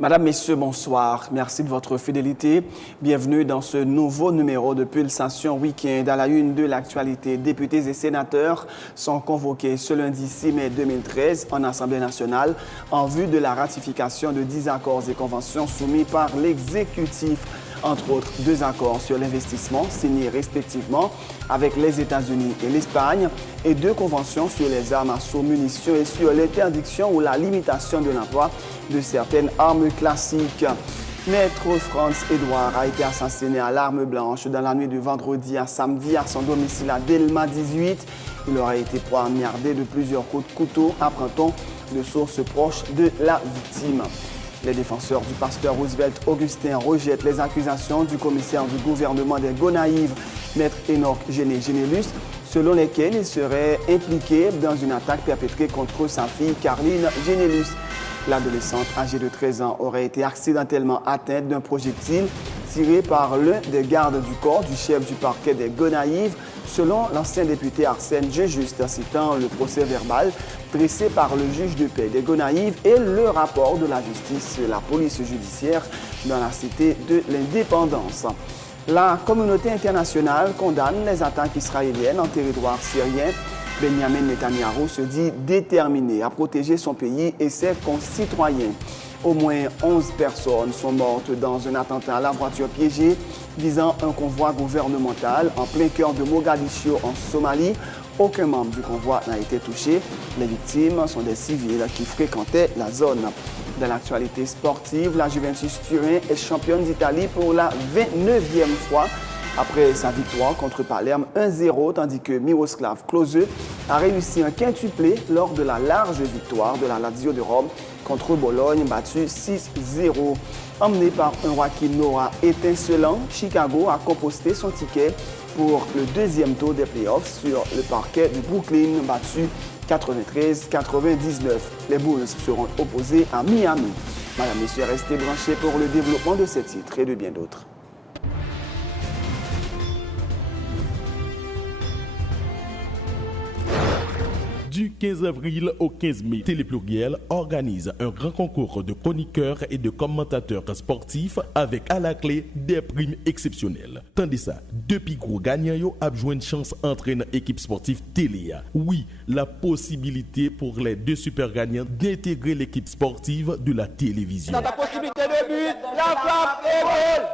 Madame, Messieurs, bonsoir. Merci de votre fidélité. Bienvenue dans ce nouveau numéro de Pulsation Week-end. À la une de l'actualité, députés et sénateurs sont convoqués ce lundi 6 mai 2013 en Assemblée nationale en vue de la ratification de 10 accords et conventions soumis par l'exécutif. Entre autres, 2 accords sur l'investissement signés respectivement avec les États-Unis et l'Espagne et 2 conventions sur les armes à assaut, munitions et sur l'interdiction ou la limitation de l'emploi de certaines armes classiques. Maître Frantz-Édouard a été assassiné à l'arme blanche dans la nuit de vendredi à samedi à son domicile à Delma 18. Il aurait été poignardé de plusieurs coups de couteau, apprend-on de sources proches de la victime. Les défenseurs du pasteur Roosevelt Augustin rejettent les accusations du commissaire du gouvernement des Gonaïves, Maître Enoch Génélus, selon lesquelles il serait impliqué dans une attaque perpétrée contre sa fille Caroline Génélus. L'adolescente âgée de 13 ans aurait été accidentellement atteinte d'un projectile tiré par l'un des gardes du corps du chef du parquet des Gonaïves, selon l'ancien député Arsène Juste, citant le procès verbal dressé par le juge de paix des Gonaïves et le rapport de la justice sur la police judiciaire dans la cité de l'Indépendance. La communauté internationale condamne les attaques israéliennes en territoire syrien. Benjamin Netanyahu se dit déterminé à protéger son pays et ses concitoyens. Au moins 11 personnes sont mortes dans un attentat à la voiture piégée visant un convoi gouvernemental en plein cœur de Mogadiscio en Somalie. Aucun membre du convoi n'a été touché. Les victimes sont des civils qui fréquentaient la zone. Dans l'actualité sportive, la Juventus Turin est championne d'Italie pour la 29e fois après sa victoire contre Palerme 1-0, tandis que Miroslav Klose a réussi un quintuplé lors de la large victoire de la Lazio de Rome contre Bologne, battu 6-0. Emmené par un Joaquin Noah étincelant, Chicago a composté son ticket pour le deuxième tour des playoffs sur le parquet de Brooklyn, battu 93-99. Les Bulls seront opposés à Miami. Madame, Messieurs, restez branchés pour le développement de ces titres et de bien d'autres. Du 15 avril au 15 mai, Télépluriel organise un grand concours de chroniqueurs et de commentateurs sportifs avec à la clé des primes exceptionnelles. Tandis ça, 2 gros gagnants ont besoin de chance entraîner équipe sportive Téléa. Oui, la possibilité pour les 2 super gagnants d'intégrer l'équipe sportive de la télévision. Dans la possibilité de but, la frappe et goal!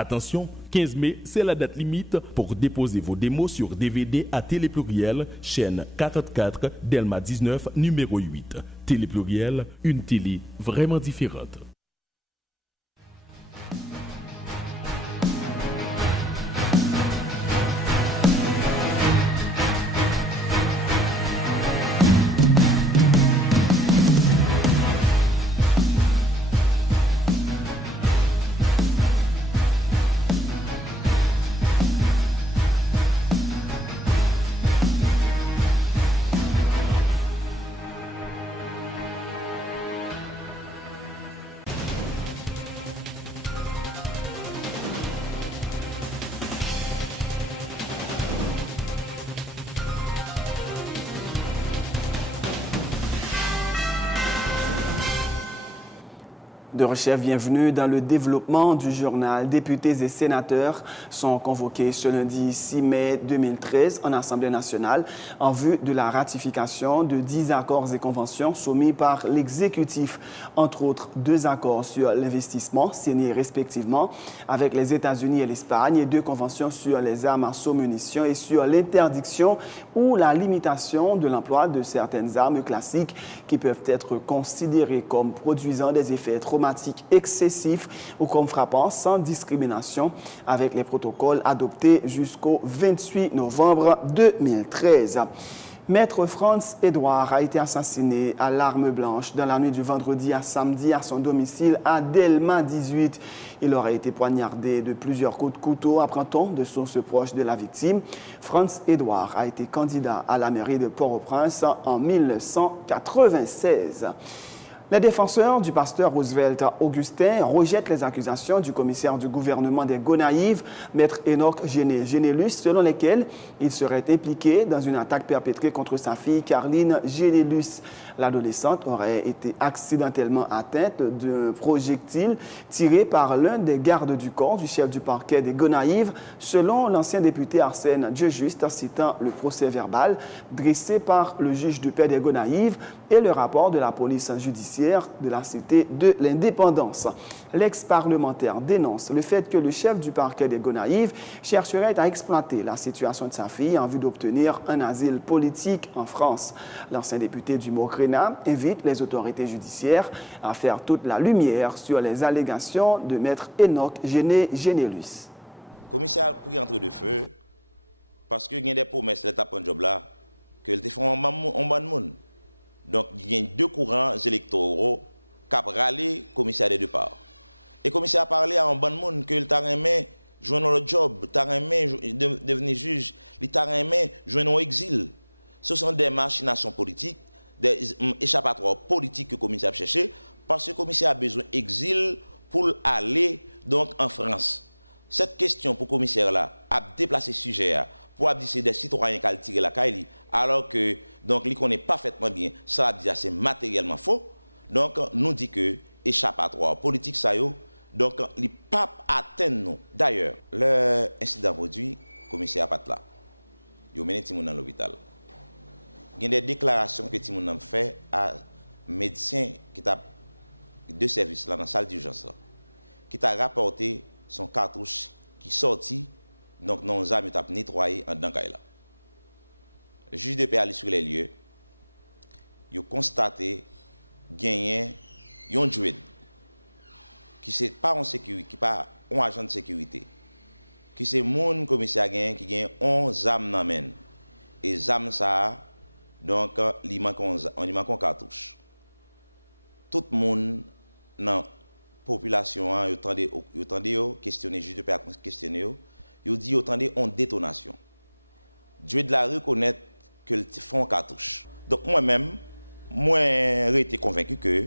Attention, 15 mai, c'est la date limite pour déposer vos démos sur DVD à Télépluriel, chaîne 44, Delma 19, numéro 8. Télépluriel, une télé vraiment différente. De recherche, bienvenue dans le développement du journal. Députés et sénateurs sont convoqués ce lundi 6 mai 2013 en Assemblée nationale en vue de la ratification de 10 accords et conventions soumis par l'exécutif. Entre autres, 2 accords sur l'investissement signés respectivement avec les États-Unis et l'Espagne et 2 conventions sur les armes à assaut, munitions et sur l'interdiction ou la limitation de l'emploi de certaines armes classiques qui peuvent être considérées comme produisant des effets traumatiques excessifs ou comme frappant sans discrimination avec les protocoles adoptés jusqu'au 28 novembre 2013. Maître Frantz-Édouard a été assassiné à l'arme blanche dans la nuit du vendredi à samedi à son domicile à Delma 18. Il aurait été poignardé de plusieurs coups de couteau, apprend-on de sources proches de la victime. Frantz-Édouard a été candidat à la mairie de Port-au-Prince en 1996. Les défenseurs du pasteur Roosevelt Augustin rejettent les accusations du commissaire du gouvernement des Gonaïves, Maître Enoch Génélus, selon lesquelles il serait impliqué dans une attaque perpétrée contre sa fille Caroline Génélus. L'adolescente aurait été accidentellement atteinte d'un projectile tiré par l'un des gardes du corps du chef du parquet des Gonaïves, selon l'ancien député Arsène Dieujuste, citant le procès-verbal dressé par le juge de paix des Gonaïves et le rapport de la police judiciaire de la Cité de l'Indépendance. L'ex-parlementaire dénonce le fait que le chef du parquet des Gonaïves chercherait à exploiter la situation de sa fille en vue d'obtenir un asile politique en France. L'ancien député du Mocréna invite les autorités judiciaires à faire toute la lumière sur les allégations de Maître Enoch Génélus. Le commissaire a pris entre deux feux parce qu'il y a des promesses de l'étape en job là que le font en bon monde. Donc, il y a deux courants électoraux qui ont râlé le commissaire des deux parts. Et le commissaire a parlé à un bon monde que il t'a aimé jouer dans le job, il t'a aimé devenir juge, il t'a aimé jouer dans l'exil. Ce sont des machinations politiques, des échappatoires politiques que le commissaire a cherché, parce que le commissaire a besoin d'exil pour aller donc en France. Cette question pour le commissaire là a déplacé ce sujet là, pour dire que c'est des citoyens qui ont tiré la caille, alors que donc il connaît parfaitement bien, ça veut dire c'est matériellement faux. Donc nous dit que échappatoire politique ça yo, donc les papes atteignent nous. D'ailleurs, l'incident produit, le commissaire pas là. Il a mené Timoun dans l'hôpital. Il y a des déclarations que Timoun a fait à médecin qui t'a de service là dans la salle d'urgence là, qui t'a rapporté son cartouche qui sorti donc nos amis t'a nettoyé en dedans là. Le juge de paix allé sur les lieux, il a constaté gagné un druide qui c'est pas en sécurité, qui pas un agent de sécurité, qui c'est mon commissaire qui gagne 11 âmes dans main et âmes ça donc il manque un cartouche. Tout le monde dans la population a questionner juge de paix questionner il dit attendez en détonation. Dieu de la reconnaître que le font cartouche. Donc moi-même, j'ai été convaincu que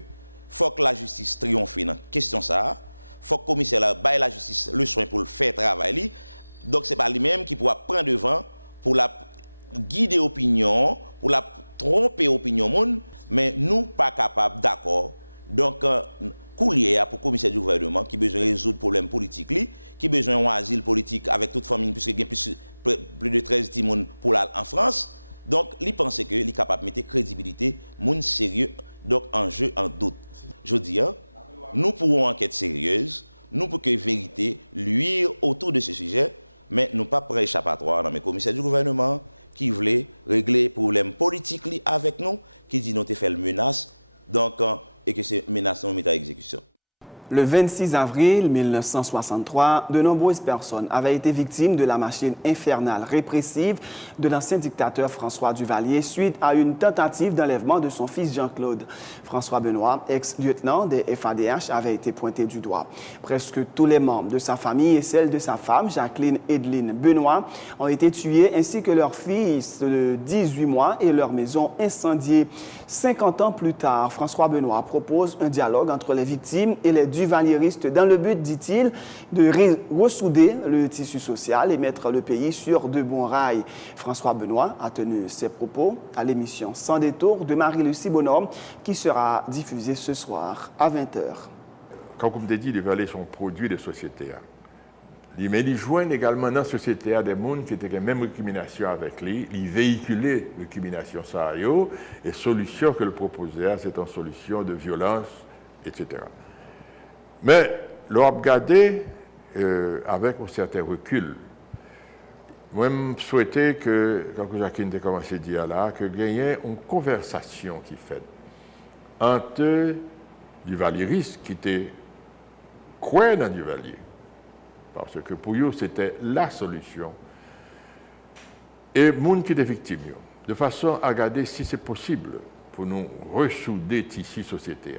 faut que la justice triomphe dans la question ça. Faut que le commissaire baille la justice le soin pour le faire travailler. Donc c'est pas lui-même qui pourra prendre devant pour la guider l'opinion, pour la tromper l'opinion monde, mais nous pas capables d'accord. Donc coulier pour le commissaire du gouvernement qui a besoin de résoudre le problème politique, qui a besoin d'un asile politique avec toute famille, puisqu'il y a plus de 13 personnes pour aller en France. Donc, il pense qu'il est capable de mettre crédibilité, moun sérieux, donc en jeu, en doute. Je dis, nous pourrons enquête sérieuse, nous pour que la vérité luire autour de ce sujet, mais nous pas prendre échappatoire dans les commissaires du gouvernement qui voulaient régler les problèmes politiques avec nous, qui dit nous avons fait le menace, donc, et que ces menaces sont mises à exécution. Le 26 avril 1963, de nombreuses personnes avaient été victimes de la machine infernale répressive de l'ancien dictateur François Duvalier suite à une tentative d'enlèvement de son fils Jean-Claude. François Benoît, ex-lieutenant des FADH, avait été pointé du doigt. Presque tous les membres de sa famille et celle de sa femme, Jacqueline Edeline Benoît, ont été tués ainsi que leur fils de 18 mois et leur maison incendiée. 50 ans plus tard, François Benoît propose un dialogue entre les victimes et les duvalieristes dans le but, dit-il, de ressouder le tissu social et mettre le pays sur de bons rails. François Benoît a tenu ses propos à l'émission Sans détour de Marie-Lucie Bonhomme qui sera diffusée ce soir à 20h. Comme je dit, les valets sont produits de société. Mais ils joignent également dans la société des gens qui étaient la même récrimination avec lui. Ils véhiculaient la récrimination ça et la solution que le proposait, c'est une solution de violence, etc. Mais l'on a regardé avec un certain recul. Moi, je souhaitais que, quand Jacqueline a commencé à dire là, que gagner une conversation qui fait entre Duvalier qui était croyant dans Duvalier. Parce que pour eux, c'était la solution. Et les gens qui étaient victimes, de façon à regarder si c'est possible pour nous ressouder ici société.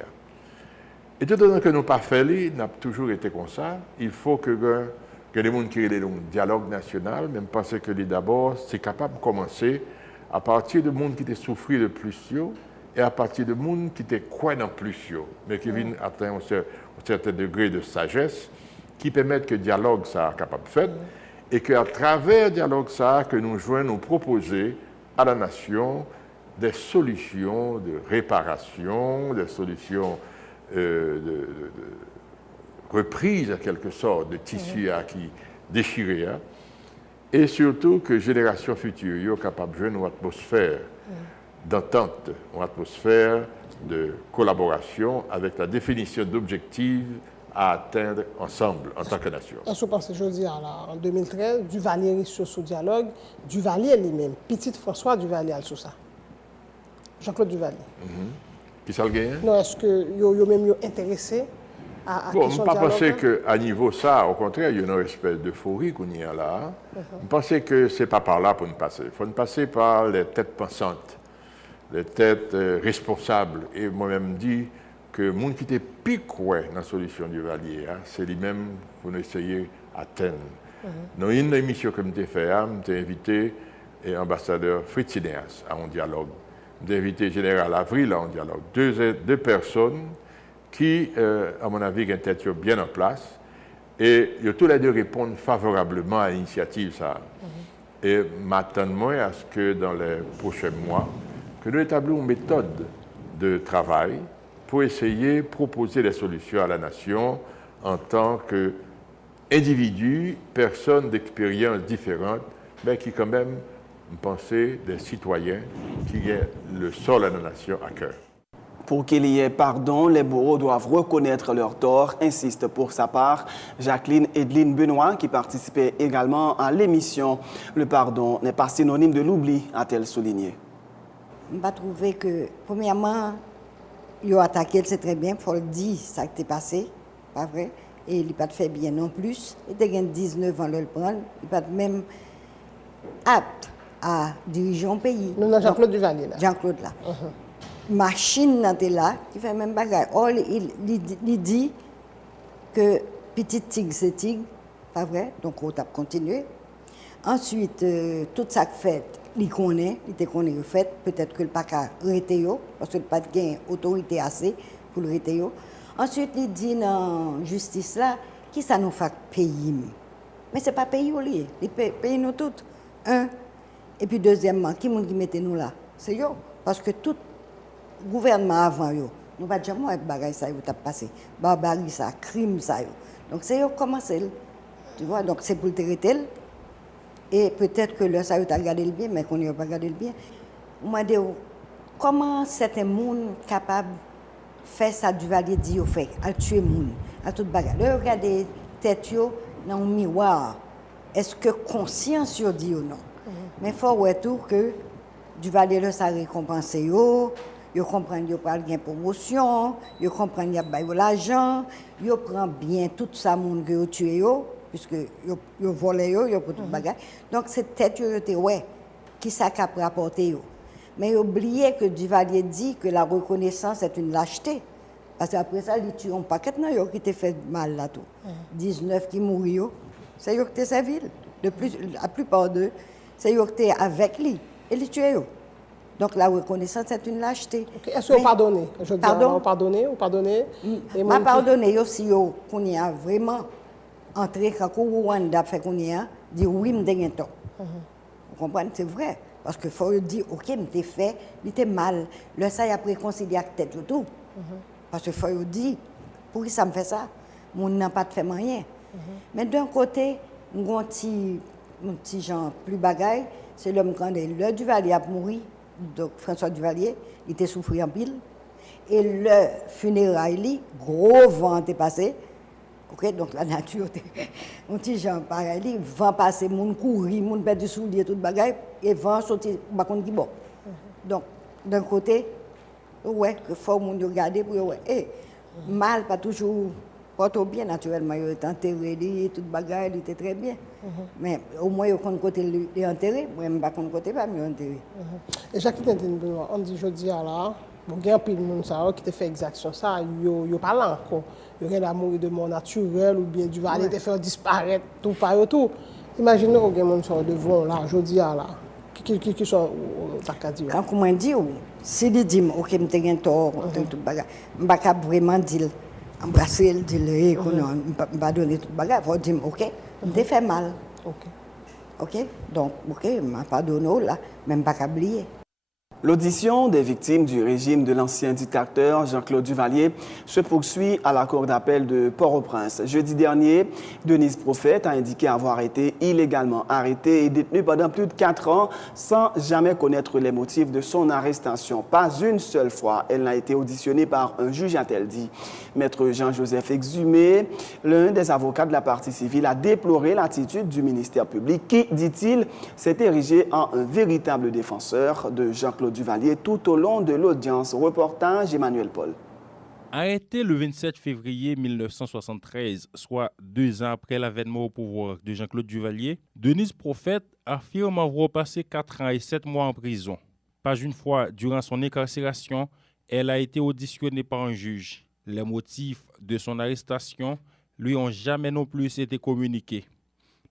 Et tout le temps que nous n'avons pas fait, nous avons toujours été comme ça. Il faut que les gens qui aient un dialogue national, même penser que d'abord, c'est capable de commencer à partir de gens qui ont souffert le plus, et à partir de monde qui était quoi dans plus, mais qui viennent atteindre un certain degré de sagesse, qui permettent que le dialogue soit capable de faire, et qu'à travers le dialogue, ça, que nous jouons, nous proposer à la nation des solutions de réparation, des solutions de reprise, en quelque sorte, de tissus qui déchirés, et surtout que les générations futures soient capables de jouer une atmosphère d'entente, une atmosphère de collaboration avec la définition d'objectifs à atteindre ensemble en tant que nation. Est-ce que vous pensez, je dis, en 2013, Duvalier est sur ce dialogue, Duvalier lui-même, petit François Duvalier sur ça. Jean-Claude Duvalier. Qui ça le gagne? Non, est-ce que vous même intéressé à bon, question je ne pense dialogue? pas qu'à niveau ça, au contraire, il y a une espèce d'euphorie qu'on y a là. Je pense que ce n'est pas par là pour nous passer. Il faut nous passer par les têtes pensantes, les têtes responsables. Et moi-même dis que le monde qui était pique dans la solution du Duvalier, c'est lui-même pour nous essayer d'atteindre. Dans une émission que j'ai fait, j'ai invité l'ambassadeur Fritz Ineas à un dialogue. J'ai invité le général Avril à un dialogue. Deux personnes qui, à mon avis, ont été bien en place. Et tous les deux répondent favorablement à l'initiative. Et m'attends à ce que dans les prochains mois, que nous établissions une méthode de travail pour essayer de proposer des solutions à la nation en tant qu'individus, personnes d'expériences différentes, mais qui quand même pensaient des citoyens qui ont le sol à la nation à cœur. Pour qu'il y ait pardon, les bourreaux doivent reconnaître leurs torts, insiste pour sa part Jacqueline Edline Benoît, qui participait également à l'émission. Le pardon n'est pas synonyme de l'oubli, a-t-elle souligné. Je vais trouver que, premièrement, ils ont attaqué, c'est très bien, il faut le dire, ça qui est passé, pas vrai, et il n'a pas fait bien non plus. Il a 19 ans, le prendre, il n'est pas même apte à diriger un pays. Nous, Jean-Claude Duvalier, là. Jean-Claude, là. Machine là, qui fait même bagarre. Or, il dit que petit tigre, c'est tigre, pas vrai, donc on a continué. Ensuite, tout ça fait, il connaît, le fait, peut-être que le pas qu'à arrêter, parce qu'il n'a pas de autorité assez pour le arrêter. Ensuite, il dit dans la justice là, qui ça nous fait payer? Mais ce n'est pas payer au lieu, il paye nous toutes. Un. Et puis deuxièmement, qui mette nous là? C'est eux. Parce que tout gouvernement avant, nous ne pouvons jamais être bagaille ça, vous passé. Barbarie ça, crime ça. Donc c'est eux comment c'est. Tu vois, donc c'est pour le traiter. Et peut-être que le ça a regardé le bien, mais qu'on n'a pas regardé le bien. On m'a dit, comment certains monde capable de faire ça Duvalier dit au fait, à tuer monde, à toute bagarre. De regarder tête dans un miroir. Est-ce que conscience dit ou non? Mais il faut tout que Duvalier ça récompense ils comprennent qu'ils pas de promotion, ils comprennent qu'ils n'ont pas l'argent, ils prennent bien tout ça monde que tué puisque ils volent ils pour tout bagage. Donc c'est tête qui ça cap rapporter mais ils oublié que Duvalier dit que la reconnaissance est une lâcheté. Parce qu'après ça, ils tuent un paquet qui t'a fait mal là tout. 19 qui mourent, c'est eux qui étaient servi. La plupart d'eux, c'est eux qui étaient avec lui et les tuent. Donc la reconnaissance est une lâcheté. Okay. Est-ce que vous pardonnez? Je dis, pardon? Vous pardonnez? Je pardonne aussi qu'on y a vraiment entré quand le Rwanda fait qu'on y a dit oui, je me tort. Vous comprenez? C'est vrai. Parce qu'il faut dire, ok, je t'ai fait, il était mal. Le ça, il a préconsidéré la tête et tout. Parce qu'il faut dire, pour qui ça me fait ça? Mon n'a pas fait rien. Mais d'un côté, mon petit genre plus bagaille, c'est l'homme quand le Duvalier a mouru, donc François Duvalier, il était souffert en pile. Et le funérailles, gros vent est passé. Ok, donc la nature, mon petit genre pareil, vent passé, mon courir, mon perd du soulier, tout bagaille, et vent sorti, par contre, qui bon. Donc, d'un côté, ouais, que faut mon regarder pour ouais. Et mal pas toujours pas trop bien naturellement, il est enterré, tout bagaille, il était très bien. Mais au moins il compte côté il enterré, moi même pas compte côté pas mieux enterré. Et Jacqueline, on dit jeudi à là, bon gain pile monde ça qui te fait exaction ça, yo pas là encore. Il y a l'amour de mon naturel ou bien Duvalier te faire disparaître tout par tout. Imaginez au gain monde ça devant là jeudi à là. Qui sont ta dire. Quand on dit Si il dit, ok, je suis un tort, je ne vais pas vraiment dire, embrasser, dire, je ne vais pas donner tout le bagage. Il faut dire, ok, je fait mal. Ok, donc, ok, je ne vais pas donner là, même pas oublier. L'audition des victimes du régime de l'ancien dictateur Jean-Claude Duvalier se poursuit à la Cour d'appel de Port-au-Prince. Jeudi dernier, Denise Prophète a indiqué avoir été illégalement arrêtée et détenue pendant plus de 4 ans sans jamais connaître les motifs de son arrestation. Pas une seule fois, elle n'a été auditionnée par un juge, a-t-elle dit. Maître Jean-Joseph Exhumé, l'un des avocats de la partie civile, a déploré l'attitude du ministère public qui, dit-il, s'est érigé en un véritable défenseur de Jean-Claude Duvalier tout au long de l'audience. Reportage Emmanuel Paul. Arrêté le 27 février 1973, soit 2 ans après l'avènement au pouvoir de Jean-Claude Duvalier, Denise Prophète affirme avoir passé 4 ans et 7 mois en prison. Pas une fois durant son incarcération, elle a été auditionnée par un juge. Les motifs de son arrestation lui ont jamais non plus été communiqués.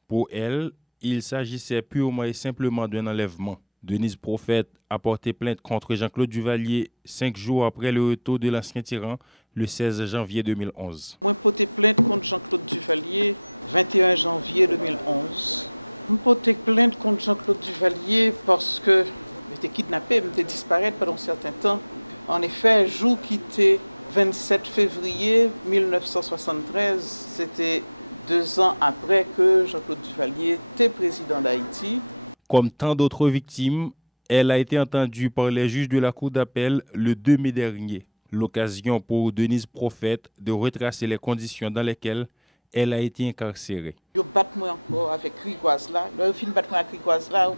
Pour elle, il s'agissait purement et simplement d'un enlèvement. Denise Prophète a porté plainte contre Jean-Claude Duvalier 5 jours après le retour de l'ancien tyran, le 16 janvier 2011. Moi, j'ai porté plainte contre Jean-Claude Duvalier 21 janvier 2011. J'ai porté plainte contre Jean-Claude Duvalier parce que j'étais kidnappé, j'étais disparu pendant un certain temps. En effet, jour quitté 27 février 1973, c'était 2 ans après que Jean-Claude Duvalier était président d'Haïti. Comme tant d'autres victimes, elle a été entendue par les juges de la Cour d'appel le 2 mai dernier. L'occasion pour Denise Prophète de retracer les conditions dans lesquelles elle a été incarcérée. Je bats moi encore avec Rigoise là. Le film bat moi avec Rigoise là.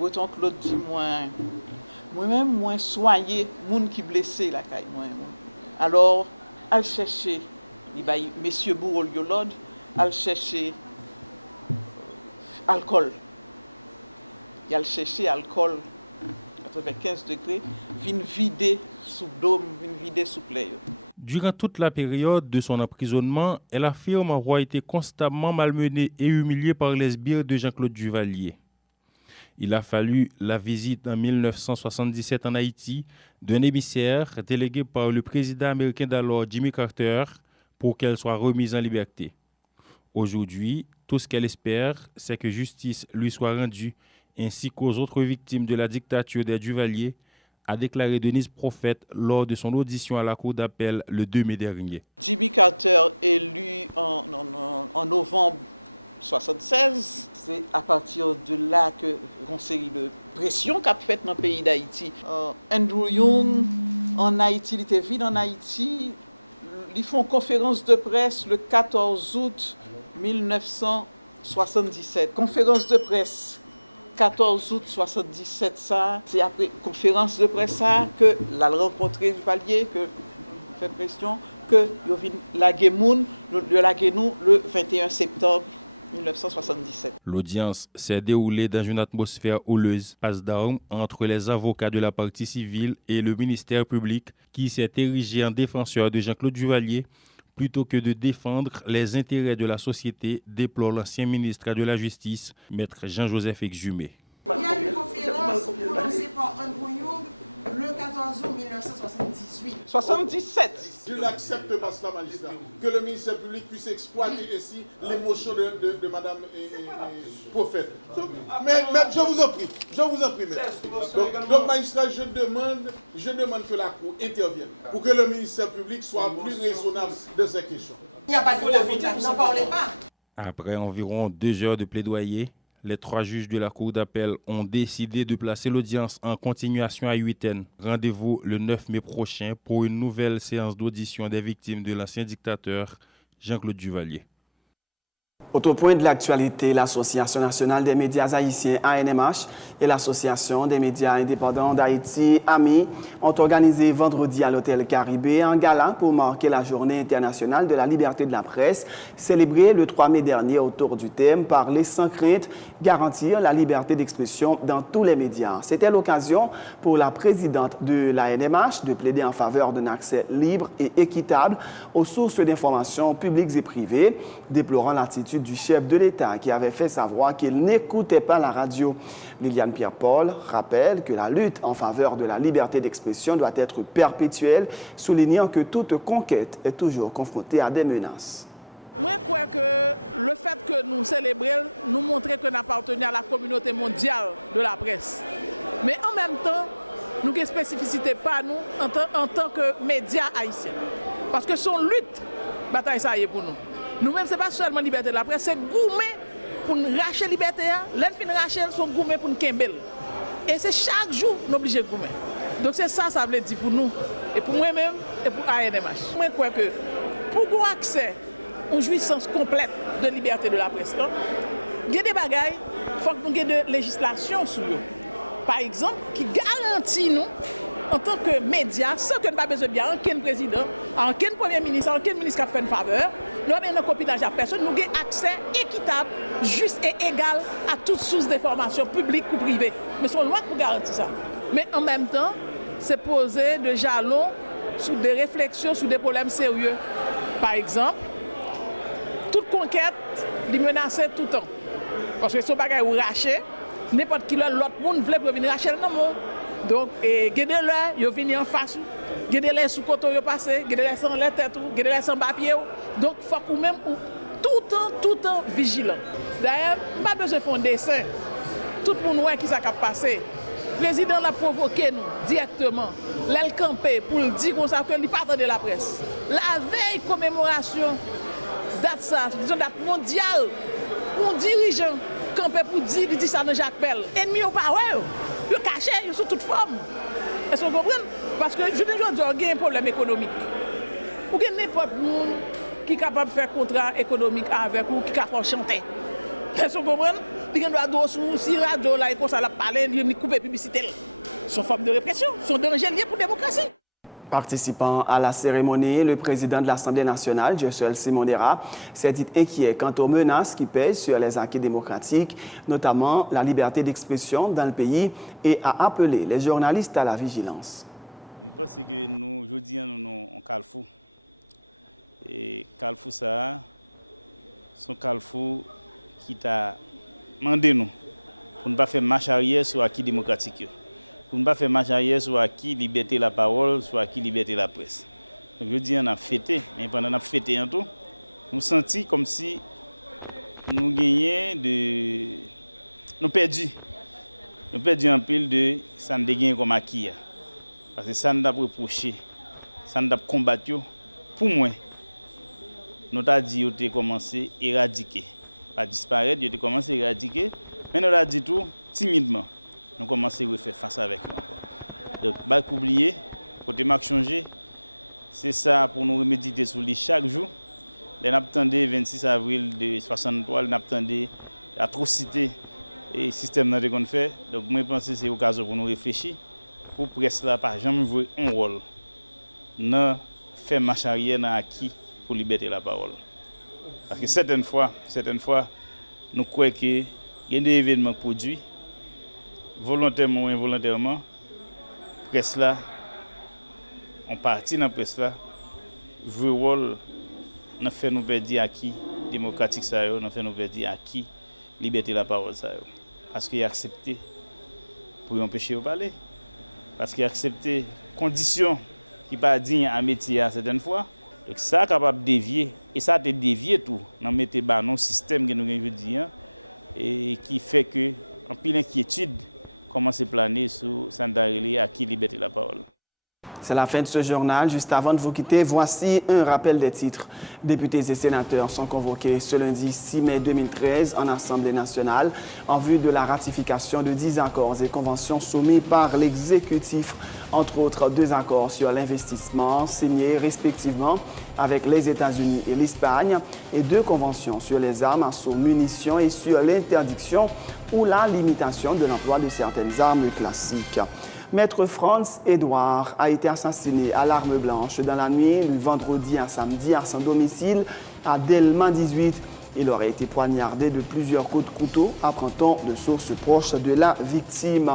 Autant Claude dit moi-même moi soigner moun qui blessé la caille moi. Alors al chercher messieurs Bourol Yolod, al chercher alcool. Il a cherché alcool 95 degrés, vient vider sous dôme, vient vider sous plaie. Durant toute la période de son emprisonnement, elle affirme avoir été constamment malmenée et humiliée par les sbires de Jean-Claude Duvalier. Il a fallu la visite en 1977 en Haïti d'un émissaire délégué par le président américain d'alors Jimmy Carter pour qu'elle soit remise en liberté. Aujourd'hui, tout ce qu'elle espère, c'est que justice lui soit rendue ainsi qu'aux autres victimes de la dictature des Duvalier, a déclaré Denise Prophète lors de son audition à la Cour d'appel le 2 mai dernier. Jimmy Carter élu en novembre 1976, c'est à partir de là que une série de pressions qu'a fait dans le pays d'Haïti. Andrew Young, en Haïti, il était vide en Haïti. Ils font conférence de presse le 14 août 1977. Conférence de presse 14 août 1977, ça, c'est après conférence de presse ça, que l'a rencontré Duvalier, que fait pression, que il vient laguer moun, le laguer nous le 21 septembre 1977. L'audience s'est déroulée dans une atmosphère houleuse, passe d'armes entre les avocats de la partie civile et le ministère public qui s'est érigé en défenseur de Jean-Claude Duvalier plutôt que de défendre les intérêts de la société, déplore l'ancien ministre de la Justice, maître Jean-Joseph Exhumé. Il y a une conférence commencée par Andrew Young le 14 août 1978. 77. Je l'accepte pas, cela, magistrat, que le ministère public puisse exploiter ainsi l'émotion de Madame Prophète. Mais je vous en prie, maître. Donc, magistrat, je demande que la Cour intervienne pour que le ministère public soit plus raisonnable de ces questions. Il n'y a pas de problème, n'en parlez pas. Après environ 2 heures de plaidoyer, les 3 juges de la Cour d'appel ont décidé de placer l'audience en continuation à Huitaine. Rendez-vous le 9 mai prochain pour une nouvelle séance d'audition des victimes de l'ancien dictateur Jean-Claude Duvalier. Autre point de l'actualité, l'Association nationale des médias haïtiens ANMH et l'Association des médias indépendants d'Haïti, AMI, ont organisé vendredi à l'Hôtel Caribé un gala pour marquer la Journée internationale de la liberté de la presse, célébrée le 3 mai dernier autour du thème « Parler sans crainte, garantir la liberté d'expression dans tous les médias ». C'était l'occasion pour la présidente de l'ANMH de plaider en faveur d'un accès libre et équitable aux sources d'informations publiques et privées, déplorant l'attitude du chef de l'État qui avait fait savoir qu'il n'écoutait pas la radio. Liliane Pierre-Paul rappelle que la lutte en faveur de la liberté d'expression doit être perpétuelle, soulignant que toute conquête est toujours confrontée à des menaces. Moi, je crois que le fait que nous célébrions nous montre que nous appartenons à la communauté mondiale de la presse. Mais en même temps, nous avons une spécificité pas nous en tant que médias haïtiens. Parce que son lutte, bataille ça y est pour nous. Nous-mêmes, ce n'est pas seulement liberté de la presse, c'est gourmet pour nous racher la liberté. L'enfin racher son gourmet pour nous kembel. Et c'est chaque jour nous obligés de gourmet. Donc c'est ça, ça veut dire pour nous, et pour moi-même, et pour ANMH. Moi, je crois que pour avoir accès une jouissance complète de liberté de la presse. Il y a des bagailles, il faut que nous ayons de législation sur eux. Par exemple, qui garantit nous, en tant que médias, sans que nous n'ayons pas besoin de bien, aucun président, aucun premier ministre, aucun ministre qui a fait une faveur, nous avons un copinage à personne, nous avons accès équitable, juste et égal à toute source d'information publique ou privée. Mais c'est loin pour garantir ça. Mais en même temps, c'est poser des jalons sur des réflexions, sur des problèmes sérieux. Par exemple, toute conquête, il menaçait tout le temps. Parce que son bagage est raché, n'importe qui l'autre monde voulait venir racher le nom. Donc, gardez-le, ils viennent en face, gardez-le sous côté, ils passent, gardez-le sans la tête, gardez-le sans papier. Donc, il faut que même tout le temps vigilant. D'ailleurs, pas besoin de faire un dessin. Tout le monde voit qui ça a passé. Le président l'a provoqué nous directement, l'a campé pour le dire qu'on s'appelle qu'il part de la presse. La veille commémoration, date ça, disons date mondiale, un dirigeant campé pour dire ça dans Jacques Pelle. Ennemi au pas ouais, il caché, il sous toute forme. Est-ce que vous comprenez? Parce que je ne dis pas un problème économique. Ou qu'il n'y a n'importe qui est capable de faire contrat économique avec ou qui est capable de chanter. Est-ce que vous comprenez? Il y a des radio, si la radio là, comme ça la parler, il y a couper publicité. Sont forme de répression, sont dangers liés pour la démocratie. Participant à la cérémonie, le président de l'Assemblée nationale, Josuel Simondera, s'est dit inquiet quant aux menaces qui pèsent sur les acquis démocratiques, notamment la liberté d'expression dans le pays, et a appelé les journalistes à la vigilance. Je pense que nous, aujourd'hui, nous sommes en Carrefour. Et Carrefour, ça, c'est un Carrefour qui t'a demandé nous pour ne pas faire marche arrière sur l'acquis démocratique. Pour ne pas faire marche arrière sur acquis liberté de la parole, sur acquis liberté de la presse. Donc, je dis on a fêté, mais pendant qu'on a fêté en tout, nous sentons comme si nous gagnions de... Nous perdons un pile de ça ne gagne comme acquis. Parce que ça nous a reproché, ça nous a combattu. Pour moi, nous avons dit qu'on a commencé à éradiquer. Pas disparaître, nous avons commencé à éradiquer, mais nous avons dit tout timidement. Nous commençons à faire face avec eux encore. Donc, pas oublier, côté marque changer, c'est ça pour nous méditer sur lui chaque jour. Nous attendons 26 avril de 63, nous attendons l'atrocité et le système qu'on fait. Donc, moi, je pense que c'est l'occasion pour nous réfléchir, pour presse là, par jamais jouer un rôle dans faire marche arrière dans acquis pour libérer la parole. Parce que certaines fois, nous croyons qu'il y a des événements produits. Volontairement ou involontairement, presse là, on partit dans la presse là, joue le rôle, nous fait nous perdre acquis démocratique, nous fait nous perdre acquis liberté de la parole. Parce qu'il a accepté pour empêcher de parler. Parce qu'il a accepté conditions qui ne sont pas dignes à métier à certaines fois. Donc ça est capable de dévier, et ça a dévié tout dans le système que nous avons aujourd'hui, et qui fait que, en pile inquiétude, commencer à planer sur Sandarili à qui liberté la parole. C'est la fin de ce journal. Juste avant de vous quitter, voici un rappel des titres. Députés et sénateurs sont convoqués ce lundi 6 mai 2013 en Assemblée nationale en vue de la ratification de 10 accords et conventions soumis par l'exécutif, entre autres 2 accords sur l'investissement signés respectivement avec les États-Unis et l'Espagne et 2 conventions sur les armes, assauts, munitions et sur l'interdiction ou la limitation de l'emploi de certaines armes classiques. Maître Franz Edouard a été assassiné à l'arme blanche dans la nuit du vendredi à samedi à son domicile à Delma 18. Il aurait été poignardé de plusieurs coups de couteau, apprend-on de sources proches de la victime.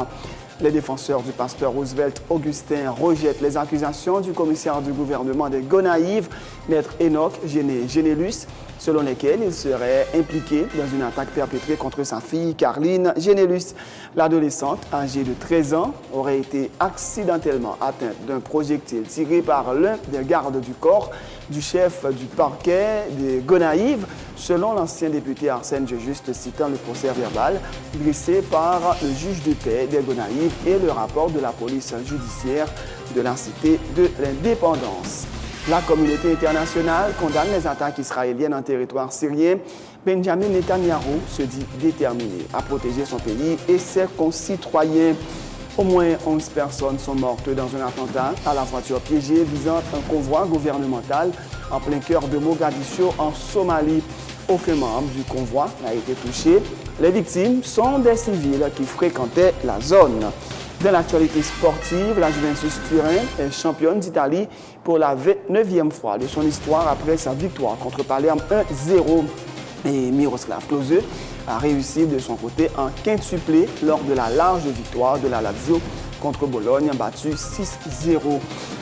Les défenseurs du pasteur Roosevelt Augustin rejettent les accusations du commissaire du gouvernement des Gonaïves, Maître Enoch Génélus, selon lesquelles il serait impliqué dans une attaque perpétrée contre sa fille Caroline Génélus. L'adolescente, âgée de 13 ans, aurait été accidentellement atteinte d'un projectile tiré par l'un des gardes du corps du chef du parquet des Gonaïves, selon l'ancien député Arsène Juste citant le procès verbal dressé par le juge de paix des Gonaïves et le rapport de la police judiciaire de la cité de l'Indépendance. La communauté internationale condamne les attaques israéliennes en territoire syrien. Benjamin Netanyahu se dit déterminé à protéger son pays et ses concitoyens. Au moins 11 personnes sont mortes dans un attentat à la voiture piégée visant un convoi gouvernemental en plein cœur de Mogadiscio en Somalie. Aucun membre du convoi n'a été touché. Les victimes sont des civils qui fréquentaient la zone. Dans l'actualité sportive, la Juventus Turin est championne d'Italie pour la 29e fois de son histoire après sa victoire contre Palerme 1-0. Et Miroslav Klose a réussi de son côté un quintuplé lors de la large victoire de la Lazio contre Bologne, battu 6-0.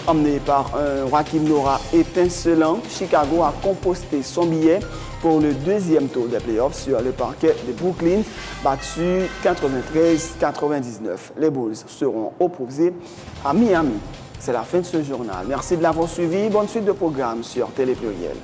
Emmené par un Joaquim Noah étincelant, Chicago a composté son billet pour le deuxième tour des playoffs sur le parquet de Brooklyn, battu 93-99. Les Bulls seront opposés à Miami. C'est la fin de ce journal. Merci de l'avoir suivi. Bonne suite de programme sur Télé Pluriel.